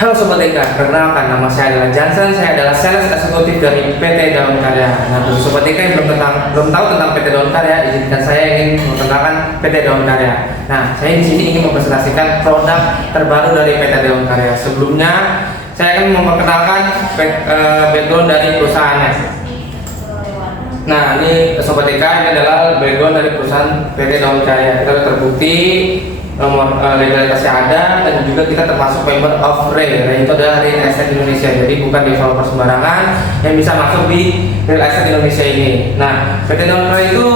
Halo Sobat Eka, perkenalkan nama saya adalah Johnson, saya adalah sales eksekutif dari PT Daun Karya. Nah, bagi Sobat Eka yang belum tahu tentang PT Daun Karya, izinkan saya ingin memperkenalkan PT Daun Karya. Nah, saya di sini ingin mempresentasikan produk terbaru dari PT Daun Karya. Sebelumnya, saya akan memperkenalkan background dari perusahaannya. Nah, ini Sobat Eka, ini adalah background dari perusahaan PT Daun Karya. Kita terbukti nomor legalitasnya ada, dan juga kita termasuk member of REI. Itu adalah Real Estate Indonesia, jadi bukan developer sembarangan yang bisa masuk di Real Estate Indonesia ini. Nah, PT Daun Karya itu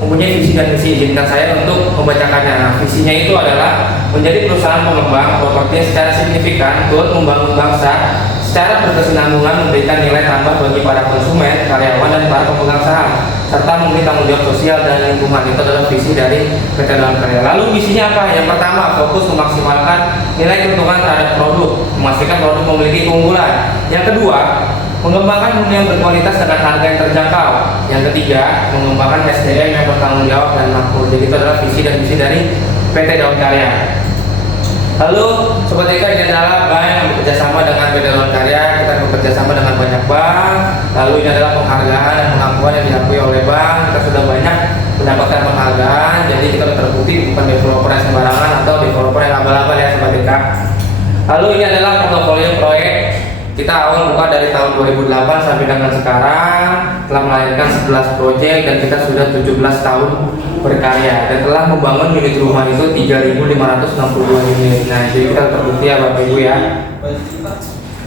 mempunyai visi dan misi. Izinkan saya untuk membacakannya. Nah, visinya itu adalah menjadi perusahaan pengembang properti secara signifikan untuk membangun bangsa secara berkesinambungan, memberikan nilai tambah bagi para konsumen, karyawan, dan para pemegang saham, serta memberi tanggung jawab sosial dan lingkungan. Itu adalah visi dari PT Daun Karya. Lalu misinya apa? Yang pertama, fokus memaksimalkan nilai keuntungan terhadap produk, memastikan produk memiliki keunggulan. Yang kedua, mengembangkan hunian berkualitas dengan harga yang terjangkau. Yang ketiga, mengembangkan SDM yang bertanggung jawab dan makmur. Jadi itu adalah visi dan misi dari PT Daun Karya. Lalu Sobat Eka, ini adalah bank yang bekerjasama dengan PT Daun Karya. Kita bekerjasama dengan banyak bank. Lalu ini adalah penghargaan dan pengakuan yang diakui oleh bank. Kita sudah banyak mendapatkan penghargaan. Jadi kita sudah terbukti bukan developer yang sembarangan atau developer yang abal-abal ya Sobat Eka. Lalu ini adalah portofolio proyek. Kita awal buka dari tahun 2008 sampai dengan sekarang, telah melahirkan 11 proyek dan kita sudah 17 tahun berkarya dan telah membangun unit rumah itu 3.562 unit. Nah, jadi kita terbukti ya Bapak Ibu ya.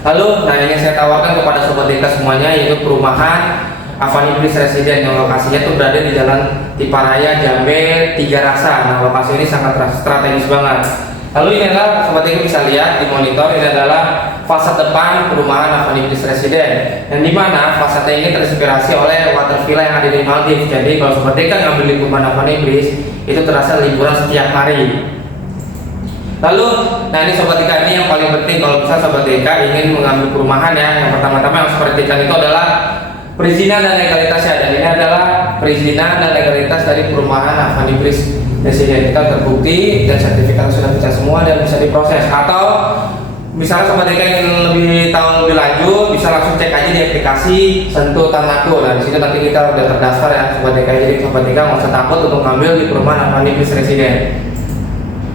Lalu, nah yang saya tawarkan kepada Sobat Eka semuanya yaitu perumahan Avani Bliss Residen yang lokasinya itu berada di Jalan Tiparaya, Jambe, Tiga Rasa. Nah, lokasi ini sangat strategis banget. Lalu ini adalah Sobat Eka bisa lihat di monitor, ini adalah fasad depan perumahan Avani Bliss Residen, yang dimana fasadnya ini terinspirasi oleh water villa yang ada di Maldives. Jadi kalau Sobat Eka ngambil di perumahan Avani Bliss itu terasa liburan setiap hari. Lalu, nah ini Sobat Eka, ini yang paling penting kalau bisa Sobat Eka ingin mengambil perumahan ya. Yang pertama-tama yang harus perhatikan itu adalah perizinan dan legalitasnya. Dan ini adalah perizinan dan legalitas dari perumahan Avani Bliss Residen. Kita terbukti dan sertifikat sudah bisa semua dan bisa diproses. Atau misalnya Sobat Eka ingin lebih tahu lebih lanjut, bisa langsung cek aja di aplikasi Sentuh Tanahku. Nah, di situ nanti kita udah terdaftar ya Sobat Eka. Jadi Sobat Eka nggak usah takut untuk ngambil di perumahan Avani Bliss Residen.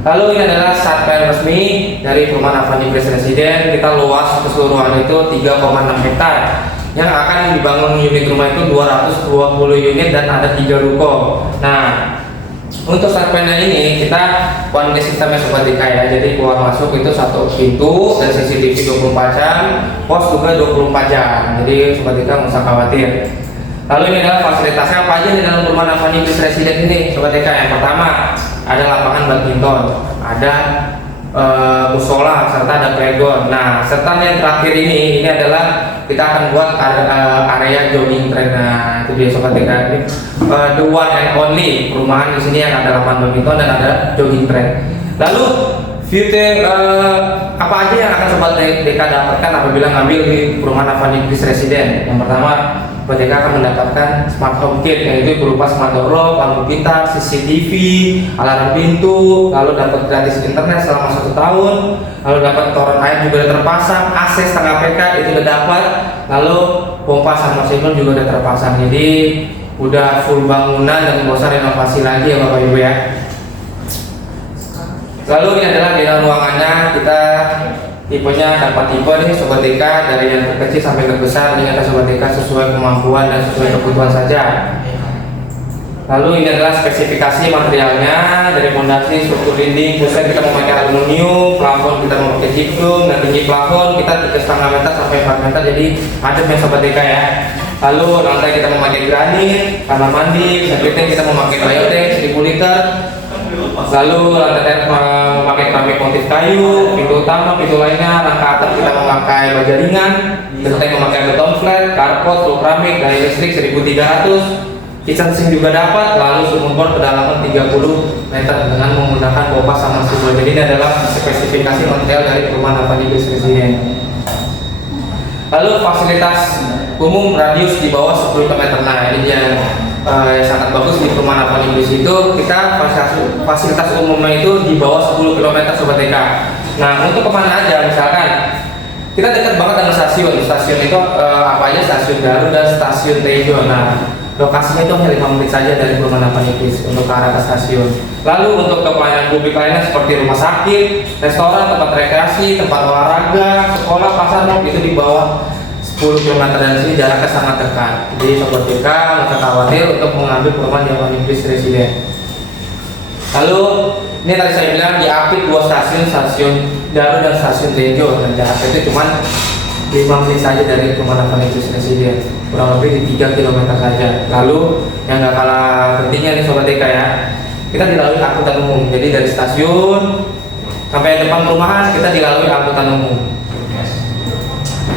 Lalu ini adalah site plan resmi dari perumahan Avani Bliss Residen. Kita luas keseluruhan itu 3,6 hektar. Yang akan dibangun unit rumah itu 220 unit dan ada 3 ruko. Nah, untuk site plan ini kita one way sistemnya Sobat Eka ya. Jadi keluar masuk itu satu pintu dan CCTV 24 jam, pos juga 24 jam. Jadi Sobat Eka nggak usah khawatir. Lalu ini adalah fasilitasnya apa aja di dalam perumahan Avani Bliss Residen ini Sobat Eka. Yang pertama ada lapangan badminton, ada musola, serta ada playground. Nah, serta yang terakhir ini adalah kita akan buat area jogging track. Nah, itu dia Sobat Eka, ini the one and only perumahan di sini yang ada lapangan badminton dan ada jogging track. Lalu fitur apa aja yang akan Sobat Eka dapatkan apabila ngambil di perumahan Avani Bliss Residen? Yang pertama, Sobat Eka akan mendapatkan smart home kit, yang itu berupa smart door lock, lampu pintar, CCTV, alarm pintu, lalu dapat gratis internet selama 1 tahun, lalu dapat toren air juga udah terpasang, AC setengah PK itu udah dapat, lalu pompa submersible juga udah terpasang. Jadi udah full bangunan dan nggak usah renovasi lagi ya Bapak Ibu ya. Lalu ini adalah di dalam ruangannya, kita tipenya dapat tipe nih Sobat Eka, dari yang terkecil sampai terbesar. Ini ada Sobat Eka sesuai kemampuan dan sesuai kebutuhan saja. Lalu ini adalah spesifikasi materialnya, dari fondasi, struktur dinding, pusat kita memakai aluminium, plafon kita memakai gypsum, dan tinggi plafon kita 3,5 meter sampai 4 meter, jadi adem ya Sobat Eka ya. Lalu lantai kita memakai granit, kamar mandi, seperti kita memakai biodex 1000 liter. Lalu lantai memakai keramik motif kayu, pintu utama, pintu lainnya, rangka atap kita memakai baja ringan, lantai memakai beton flat, karpet, full keramik, dari listrik 1300, kitchen sink juga dapat, lalu sumur bor kedalaman 30 meter dengan menggunakan pompa sama submersible. Jadi ini adalah spesifikasi material dari perumahan Avani Bliss Residen. Lalu fasilitas umum radius di bawah 10 km. Nah, ini yang sangat bagus di perumahan Avani Bliss itu, kita fasilitas umumnya itu di bawah 10 km Sobat Eka. Nah, untuk kemana aja, misalkan kita dekat banget dengan stasiun. Stasiun itu apa aja? Stasiun Daru dan Stasiun Tejo. Nah, lokasinya itu hanya 5 menit saja dari perumahan Avanipris untuk ke arah ke stasiun. Lalu untuk ke pelayanan publik lainnya seperti rumah sakit, restoran, tempat rekreasi, tempat olahraga, sekolah, pasar, mal itu di bawah 10 km dari sini, jaraknya sangat dekat. Jadi sobat BK nggak usah khawatir untuk mengambil perumahan di Avanipris Residen. Lalu ini tadi saya bilang diapit 2 stasiun, Stasiun Daru dan Stasiun Tejo, dan jaraknya itu cuma 5 menit saja dari perumahan Avanipris Residen, kurang lebih di 3 km saja. Lalu yang nggak kalah pentingnya nih sobat TK ya, kita dilalui angkutan umum. Jadi dari stasiun sampai depan perumahan kita dilalui angkutan umum.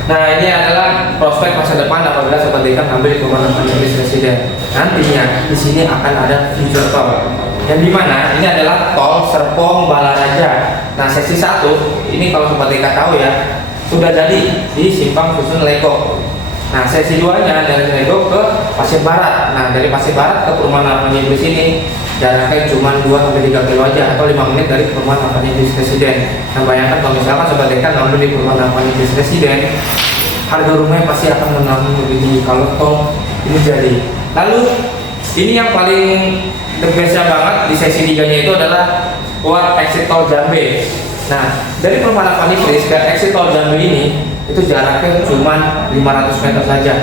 Nah, ini adalah prospek masa depan apabila sobat TK ngambil di perumahan Avanipris Residen. Nantinya di sini akan ada future tol. Yang dimana ini adalah tol Serpong Balaraja. Nah, seksi 1 ini kalau sobat TK tahu ya, sudah jadi di Simpang Susun Legok. Nah, seksi 2-nya dari Legok ke Pasir Barat. Nah, dari Pasir Barat ke perumahan Avanipris ini jaraknya cuma 2-3 km aja, atau 5 menit dari perumahan Avanipris Residen. Nah, bayangkan kalau misalkan sobat TK ngambil di perumahan Avanipris Residen, harga rumahnya pasti akan menanggung lebih tinggi kalau tol ini jadi. Lalu ini yang paling the best banget di sesi 3-nya itu adalah buat exit tol Jambe. Nah, dari perumahan Avanipris ke exit tol Jambe ini itu jaraknya cuma 500 meter saja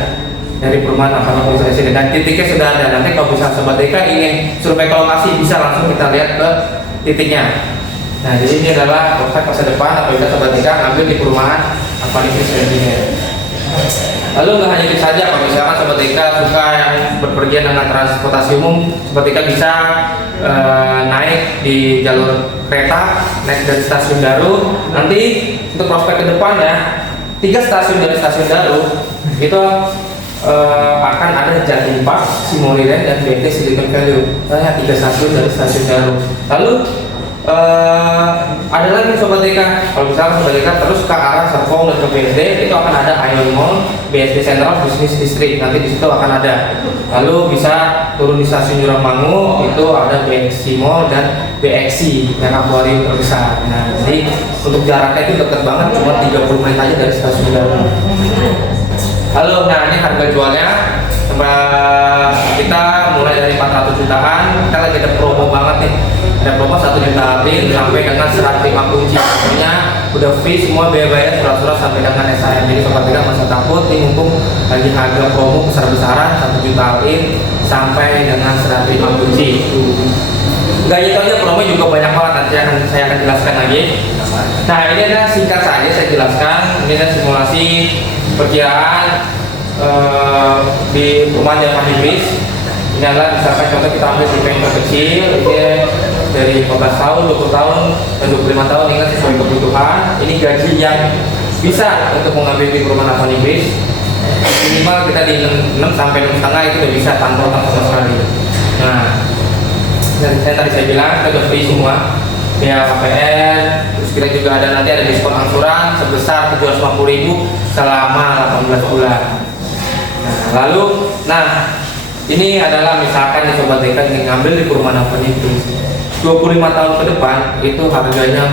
dari perumahan Avanipris Residen, dan titiknya sudah ada. Nanti kalau bisa sobat TK ingin survei ke lokasi, bisa langsung kita lihat ke titiknya. Nah, jadi ini adalah prospek masa depan apabila sobat TK ngambil di perumahan Avanipris Residen. Lalu nggak hanya itu saja, kalau misalkan sobat TK suka yang berpergian dengan transportasi umum, sobat TK bisa naik di jalur kereta, naik dari Stasiun Daru. Nanti untuk prospek ke depannya, 3 stasiun dari Stasiun Daru itu akan ada Jatim Park, Simoliren, dan BT Silicon Valley. Hanya 3 stasiun dari Stasiun Daru. Lalu ada lagi sobat TK, kalau misalkan sobat TK terus ke arah Serpong dan ke BSD, itu akan ada Ion Mall, BSD Central Business District, nanti di situ akan ada. Lalu bisa turun di stasiun Jurangmangu, itu ada BXC Mall dan BXC yang akuarium terbesar. Nah, jadi untuk jaraknya itu dekat banget, cuma 30 menit aja dari stasiun Daru. Lalu, nah ini harga jualnya kita mulai dari 400 jutaan. Kita lagi ada promo banget nih, ada promo 1 juta April sampai dengan serat 5 kunci. Pokoknya udah free semua biaya surat-surat sampai dengan SAM. Jadi sobat TK masa takut, ini mumpung lagi harga promo besar-besaran 1 juta April sampai dengan serat 5 kunci. Gak itu aja, promo juga banyak banget, nanti saya akan jelaskan lagi. Nah, ini adalah singkat saja saya jelaskan. Ini adalah simulasi perkiraan di perumahan Avanipris. Ini adalah misalkan contoh kita ambil tipe yang terkecil, ini dari 15 tahun, 20 tahun, dan 25 tahun, ingat sesuai kebutuhan. Ini gaji yang bisa untuk mengambil di perumahan Avanipris. Minimal kita di 6 sampai 6,5 itu udah bisa tanpa utang sama sekali. Nah, yang tadi saya bilang kita udah free semua, ya KPR, terus kita juga ada nanti ada diskon angsuran sebesar 750.000 selama 18 bulan. Nah, lalu, ini adalah misalkan nih sobat TK ingin ngambil di perumahan Avanipris 25 tahun ke depan, itu harganya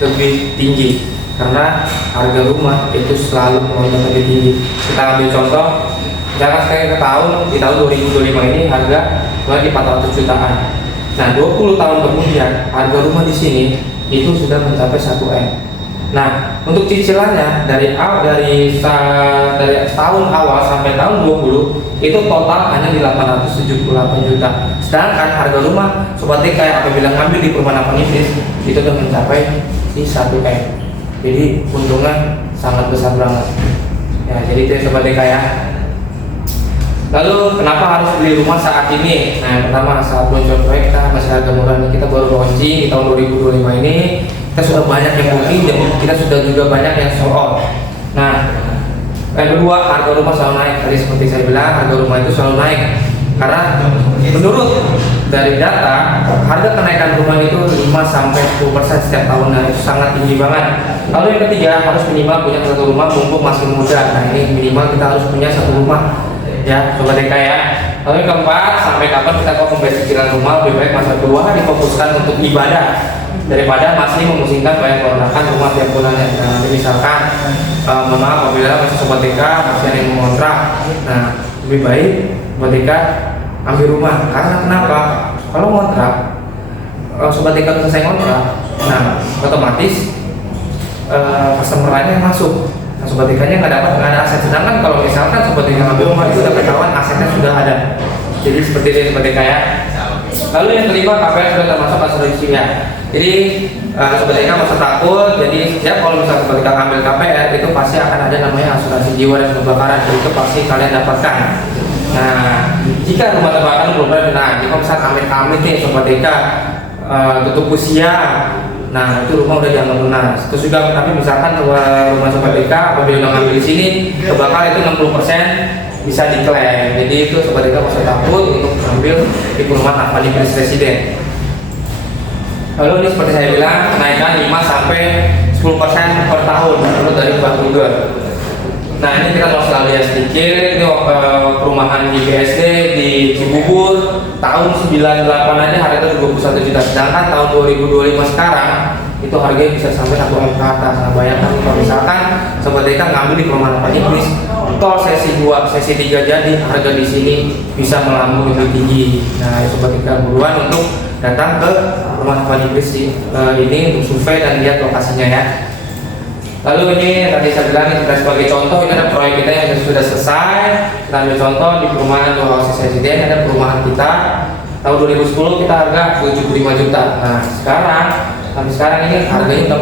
lebih tinggi karena harga rumah itu selalu melonjak lebih tinggi. Kita ambil contoh, misalkan saya ke di tahun 2025 ini harga mulai di 400 jutaan. Nah, 20 tahun kemudian harga rumah di sini itu sudah mencapai 1 M. Nah, untuk cicilannya dari tahun awal sampai tahun 20 itu total hanya di 878 juta. Sedangkan harga rumah sobat TK apabila ngambil di perumahan Avanipris itu sudah mencapai di 1 M. Jadi untungnya sangat besar banget. Ya, jadi itu sobat TK ya. Lalu kenapa harus beli rumah saat ini? Nah, yang pertama saat launching proyek kita masih harga murah. Kita baru launching di tahun 2025 ini. Kita sudah banyak yang booking dan kita sudah juga banyak yang sold out. Nah, yang kedua, harga rumah selalu naik. Tadi seperti saya bilang, harga rumah itu selalu naik karena menurut dari data, harga kenaikan rumah itu 5-10% setiap tahunnya, itu sangat tinggi banget. Lalu yang ketiga, harus minimal punya 1 rumah mumpung masih muda. Nah, ini minimal kita harus punya 1 rumah ya sobat TK ya. Lalu yang keempat, sampai kapan kita mau membayar cicilan rumah, lebih baik masa tua difokuskan untuk ibadah daripada masih memusingkan bayar kontrakan rumah tiap bulannya. Nah, misalkan mohon maaf apabila masih Sobat TK masih ada yang mengontrak, nah lebih baik Sobat TK ambil rumah. Karena kenapa? Kalau ngontrak, Sobat TK selesai ngontrak, nah otomatis customer lainnya yang masuk. Nah, Sobat TK-nya nggak ada aset. Sedangkan kalau misalkan Sobat TK ambil rumah itu udah ketahuan asetnya sudah ada. Jadi seperti itu Sobat TK ya. Lalu yang kelima, KPR sudah termasuk asuransinya. Jadi Sobat TK masa takut. Jadi ya kalau misalnya Sobat TK ambil KPR itu pasti akan ada namanya asuransi jiwa dan kebakaran. Jadi itu pasti kalian dapatkan. Nah, jika rumah terbakar belum pernah, jika misalnya amit-amit nih Sobat TK tutup usia, nah itu rumah udah dianggap lunas. Terus juga tapi misalkan rumah Sobat TK apabila udah ngambil di sini kebakar itu 60% bisa diklaim. Jadi itu Sobat TK nggak usah takut untuk mengambil di perumahan Avani Place Residen. Lalu ini seperti saya bilang kenaikan 5 sampai 10% per tahun menurut dari Bank Google. Nah ini kita mau selalu lihat sedikit. Ini perumahan di BSD di Cibubur tahun 98 aja harganya 21 juta. Sedangkan tahun 2025 sekarang itu harganya bisa sampai 1 M ke atas. Nah bayangkan kalau misalkan Sobat TK ngambil di perumahan Avani Place, tol sesi 2, sesi 3 jadi harga di sini bisa melambung lebih tinggi. Nah Sobat TK buruan untuk datang ke rumah Avani Place ini untuk survei dan lihat lokasinya ya. Lalu ini tadi saya bilang ini sebagai contoh, ini ada proyek kita yang sudah selesai. Kita ambil contoh di perumahan Dua Oasis Residen, ada perumahan kita tahun 2010 kita harga 75 juta. Nah sekarang ini harganya udah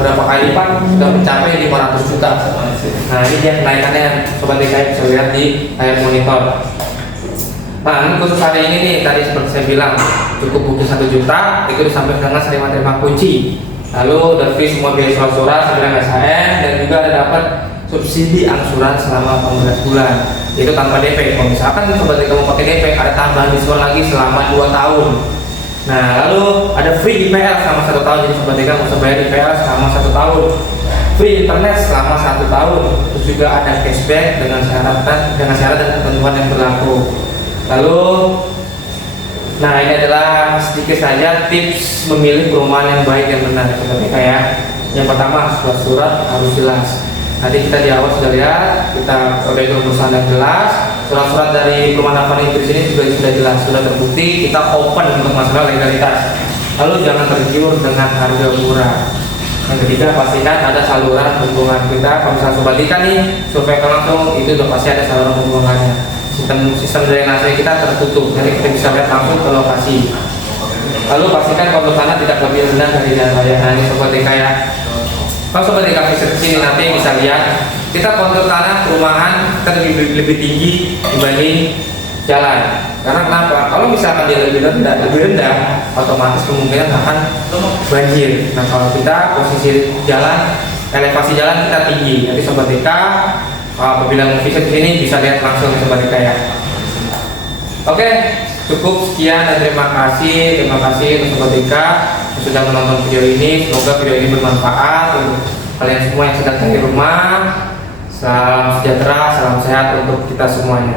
berapa kali lipat, sudah mencapai 500 juta. Nah ini dia kenaikannya Sobat TK bisa lihat di layar monitor. Nah ini khusus hari ini nih, tadi seperti saya bilang cukup booking 1 juta itu disampaikan dengan terima kunci. Lalu udah free semua biaya surat sambil SHM dan juga ada dapat subsidi angsuran selama 18 bulan. Itu tanpa DP. Kalau misalkan Sobat TK mau pakai DP ada tambahan diskon lagi selama 2 tahun. Nah lalu ada free IPL selama 1 tahun. Jadi Sobat TK nggak usah bayar IPL selama 1 tahun. Free internet selama 1 tahun. Terus juga ada cashback dengan syarat dan ketentuan yang berlaku. Lalu nah ini adalah sedikit saja tips memilih perumahan yang baik dan benar Sobat TK ya. Yang pertama surat harus jelas. Tadi kita di awal sudah lihat kita background perusahaan yang jelas. Surat-surat dari perumahan Avani Place ini juga sudah jelas, sudah terbukti. Kita open untuk masalah legalitas. Lalu jangan tergiur dengan harga murah. Yang ketiga pastikan ada saluran hubungan kita. Kalau misalnya Sobat TK nih survei langsung itu udah pasti ada saluran hubungannya. Sistem drainase kita tertutup, jadi kita bisa lihat langsung ke lokasi. Lalu pastikan kontur tanah tidak lebih rendah dari jalan raya. Nah ini Sobat TK ya. Kalau Sobat TK visit sini nanti bisa lihat kita kontur tanah perumahan kita lebih tinggi dibanding jalan. Karena kenapa? Kalau misalkan dia lebih rendah, otomatis kemungkinan akan banjir. Nah kalau kita posisi jalan, elevasi jalan kita tinggi, nanti Sobat TK apabila mau visit sini bisa lihat langsung Sobat TK ya. Oke, cukup sekian dan terima kasih untuk Sobat TK yang sudah menonton video ini. Semoga video ini bermanfaat untuk kalian semua yang sedang cari rumah. Salam sejahtera, salam sehat untuk kita semuanya.